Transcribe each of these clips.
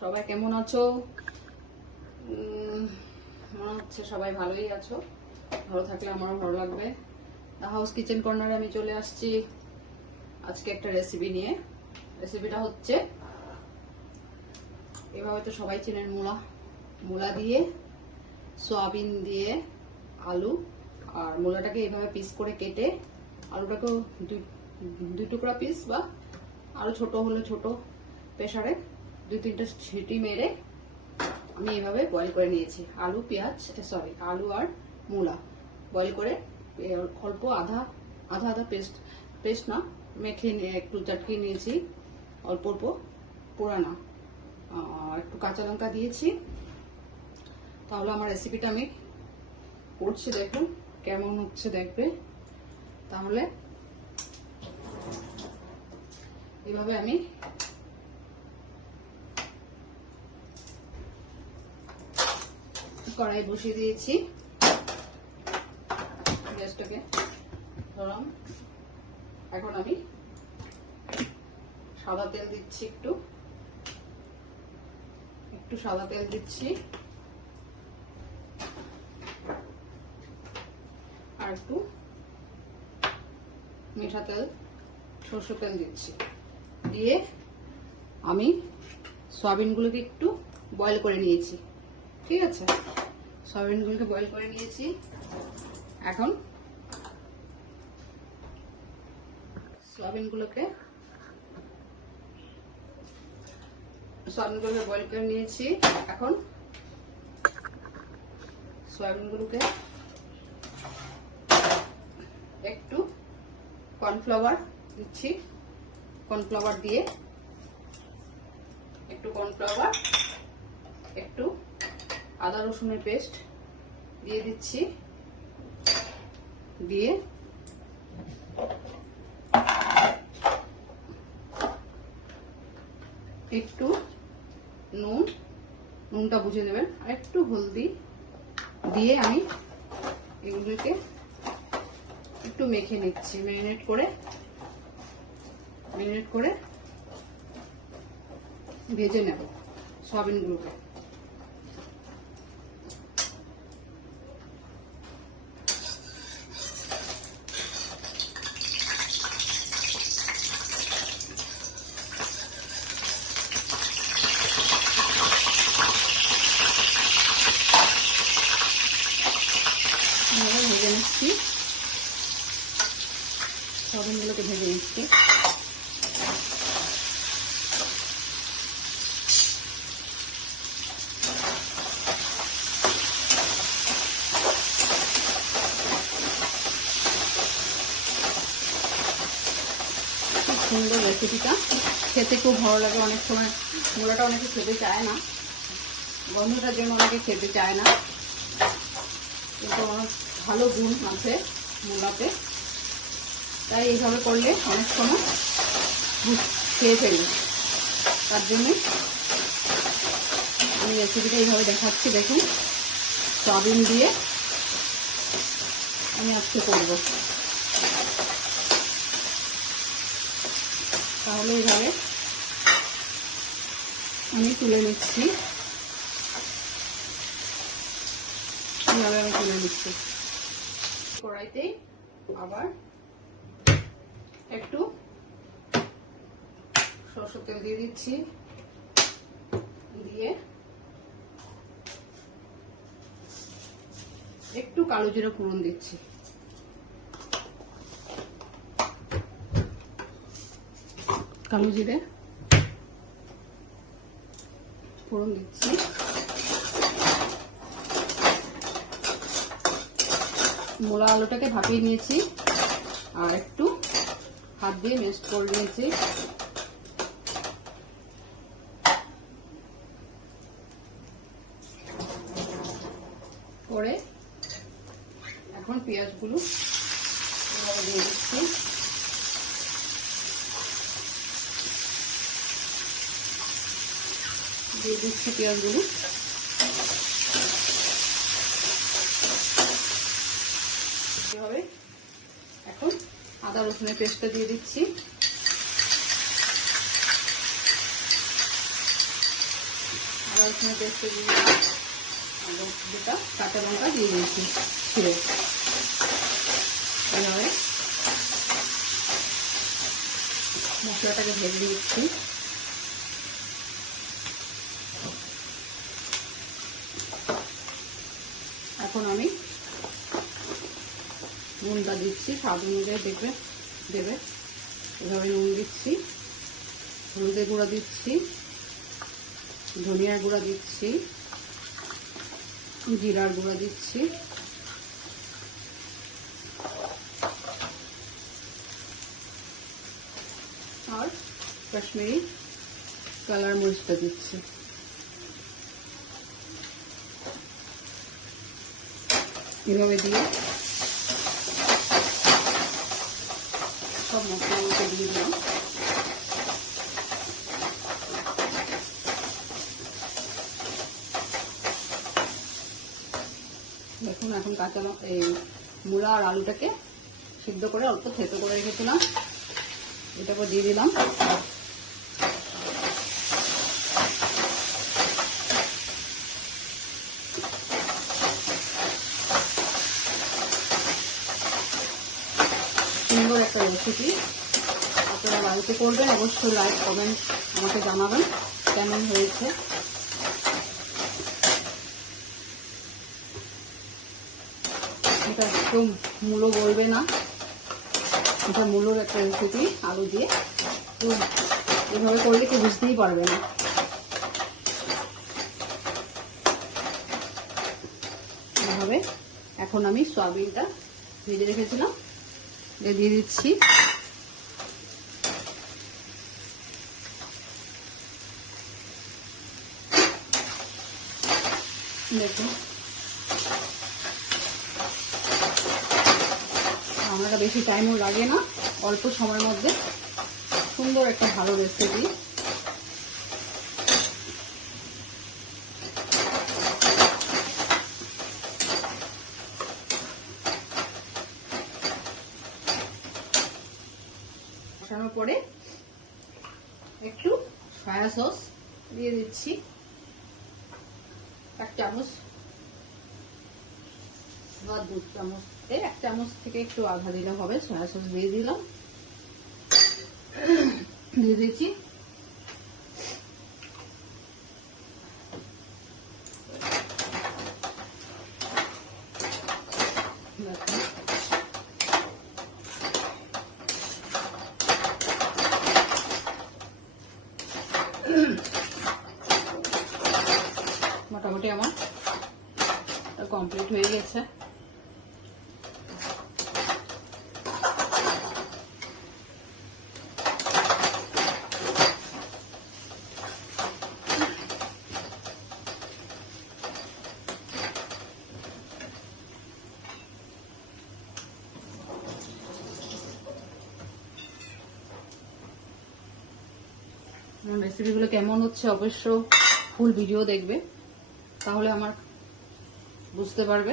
সবাই কেমন আছো? মনে হচ্ছে সবাই ভালোই আছো। ভালো থাকলে আমারও ভালো লাগবে। হাউস কিচেন কর্নারে আমি চলে আসছি আজকে একটা রেসিপি নিয়ে। রেসিপিটা হচ্ছে, এভাবে তো সবাই চেনেন, মূলা দিয়ে, সয়াবিন দিয়ে, আলু আর মূলাটাকে এভাবে পিস করে কেটে, আলুটাকেও দুই টুকরা পিস বা আরো ছোট হলে ছোট, প্রেসারে 2-3টা সিটি মেরে আমি এভাবে বয়েল করে নিয়েছি। আলু আর মূলা বয়েল করে অল্প আধা পেস্ট না, মেখে নিয়ে একটু চটকিয়ে নিয়েছি, অল্প অল্প, পোড়ানা, একটু কাঁচা লঙ্কা দিয়েছি। তাহলে আমার রেসিপিটা আমি করছি, দেখুন কেমন হচ্ছে, দেখবে। তাহলে এভাবে আমি কড়াই বসিয়ে দিয়েছি, গ্যাসটাকে ধরলাম। এখন আমি সাদা তেল দিচ্ছি, একটু সাদা তেল দিচ্ছি, আর একটু মিঠা তেল, সরষের তেল দিচ্ছি। দিয়ে আমি সয়াবিনগুলোকে একটু বয়েল করে নিয়েছি, ঠিক আছে? সয়াবিনগুলোকে বয়েল করে নিয়েছি। এখন সয়াবিনগুলোকে বয়েল করে নিয়েছি। এখন সয়াবিনগুলোকে একটু কর্নফ্লাওয়ার দিচ্ছি, কর্নফ্লাওয়ার দিয়ে একটু আদা রসুনের পেস্ট দিয়ে দিচ্ছি, দিয়ে একটু নুনটা বুঝে দেবেন, আর একটু হলদি দিয়ে আমি এগুলোকে একটু মেখে নিচ্ছি, ম্যারিনেট করে ভেজে নেব সয়াবিনগুলোকে। ভেজে নিচ্ছি, সয়াবিনগুলোকে ভেজে নিচ্ছি। সুন্দর রেসিপিটা, খেতে খুব ভালো লাগে। অনেক সময় মূলাটা অনেকে খেতে চায় না, গন্ধটার জন্য অনেকে খেতে চায় না, কিন্তু অনেক ভালো গুণ আছে মূলাতে, তাই এইভাবে করলে অনেক সময় খেয়ে ফেলি। তার জন্যে আমি রেসিপিটা এইভাবে দেখাচ্ছি। দেখুন, সয়াবিন দিয়ে আমি আজকে করব। তাহলে এইভাবে আমি তুলে নিচ্ছি, কড়াইতে আবার একটু সরষের তেল দিয়ে দিচ্ছি, দিয়ে একটু কালো জিরা ফোড়ন দিচ্ছি, কালো জিরে ফোড়ন দিচ্ছি। মূলা আলুটাকে ভাপিয়ে নিয়েছি আর একটু হাত দিয়ে মেশ করে নিয়েছি। করে এখন পেঁয়াজগুলো দিয়ে দিচ্ছি, পেঁয়াজগুলো। এভাবে এখন আদা রসুনের পেস্টটা দিয়ে দিচ্ছি, রসুনের পেস্ট দিয়ে দিলাম, দুটা কাঁচা লঙ্কা দিয়ে দিয়েছি ছিঁড়ে। এভাবে মশলাটাকে ভেজে নিচ্ছি। এখন আমি নুনটা দিচ্ছি, স্বাদ অনুযায়ী দেবে। এভাবে নুন দিচ্ছি, হলুদের গুঁড়া দিচ্ছি, ধনিয়ার গুঁড়া দিচ্ছি, জিরার গুঁড়া দিচ্ছি, আর কাশ্মীরি কালার মরিচটা দিচ্ছি। এভাবে দিয়ে সব মশলাগুলোকে দিয়ে দিলাম। দেখুন এখন কাঁচা এই মূলা আর আলুটাকে সিদ্ধ করে অল্প থেতো করে রেখেছিলাম, এটাকে দিয়ে দিলাম। সুন্দর একটা রেসিপি, আপনারা বাড়িতে করবেন, অবশ্যই লাইক কমেন্ট আমাকে জানাবেন কেমন হয়েছে। এটা একদম মূলো বলবে না, এটা মূলোর একটা রেসিপি আলু দিয়ে। তো এভাবে করলে কেউ বুঝতেই পারবে না। এভাবে এখন আমি সয়াবিনটা ভেজে রেখেছিলাম দিয়ে দিচ্ছি। দেখুন রান্নাটা বেশি টাইমও লাগে না, অল্প সময়ের মধ্যে সুন্দর একটা ভালো রেসিপি। বসানোর পরে একটু সয়া সস দিয়ে দিচ্ছি, 1 চামচ বা 2 চামচ, 1 চামচ থেকে একটু আধা দিলে হবে। সয়া সস দিয়ে দিলাম, দিয়ে দিচ্ছি মোটামুটি আমার কমপ্লিট হয়ে গেছে। রেসিপিগুলো কেমন হচ্ছে অবশ্য ফুল ভিডিও দেখবে, তাহলে আমার বুঝতে পারবে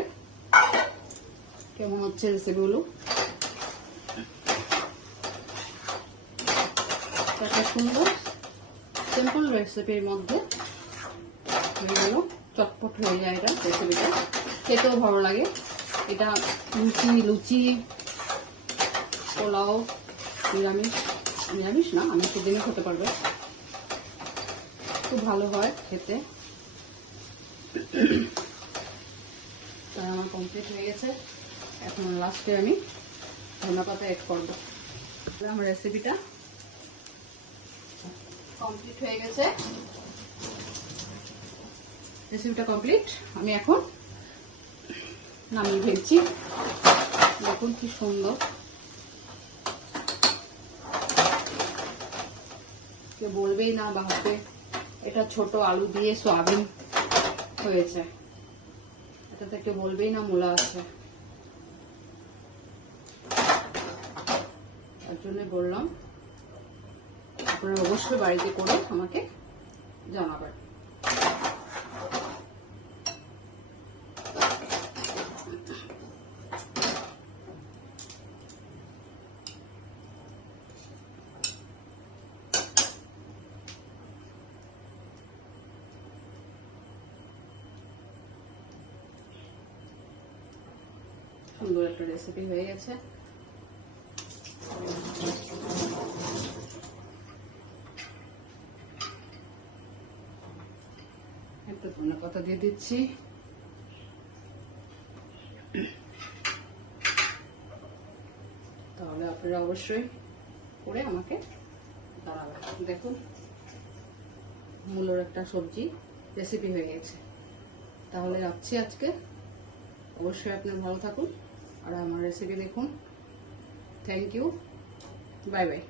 কেমন হচ্ছে রেসিপিগুলো। একটা সুন্দর সিম্পল রেসিপির মধ্যে হয়ে গেল, চটপট হয়ে যায় এটা রেসিপিটা, খেতেও ভালো লাগে। এটা লুচি পোলাও, নিরামিষ না আমি সেদিনও খেতে পারবে, খুব ভালো হয় খেতে। তাই আমার কমপ্লিট হয়ে গেছে। এখন লাস্টে আমি ধনেপাতা অ্যাড করবো। আমার রেসিপিটা কমপ্লিট হয়ে গেছে, রেসিপিটা কমপ্লিট। আমি এখন নামিয়ে ফেলছি। দেখুন কি সুন্দর, কেউ বলবেই না ভাববে এটা ছোট আলু দিয়ে সয়াবিন হয়েছে, এটাতে কেউ বলবেই না মূলা আছে। তার জন্য বললাম আপনারা অবশ্যই বাড়িতে করে আমাকে জানাবেন। সুন্দর একটা রেসিপি হয়ে গেছে। একটু ধনেপাতা দিয়ে দিচ্ছি। তাহলে আপনারা অবশ্যই করে আমাকে জানাবেন। দেখুন মূলোর একটা সবজি রেসিপি হয়ে গেছে। তাহলে রাখছি আজকে। অবশ্যই আপনারা ভালো থাকুন আর আমার রেসিপি দেখুন। Thank you, bye by.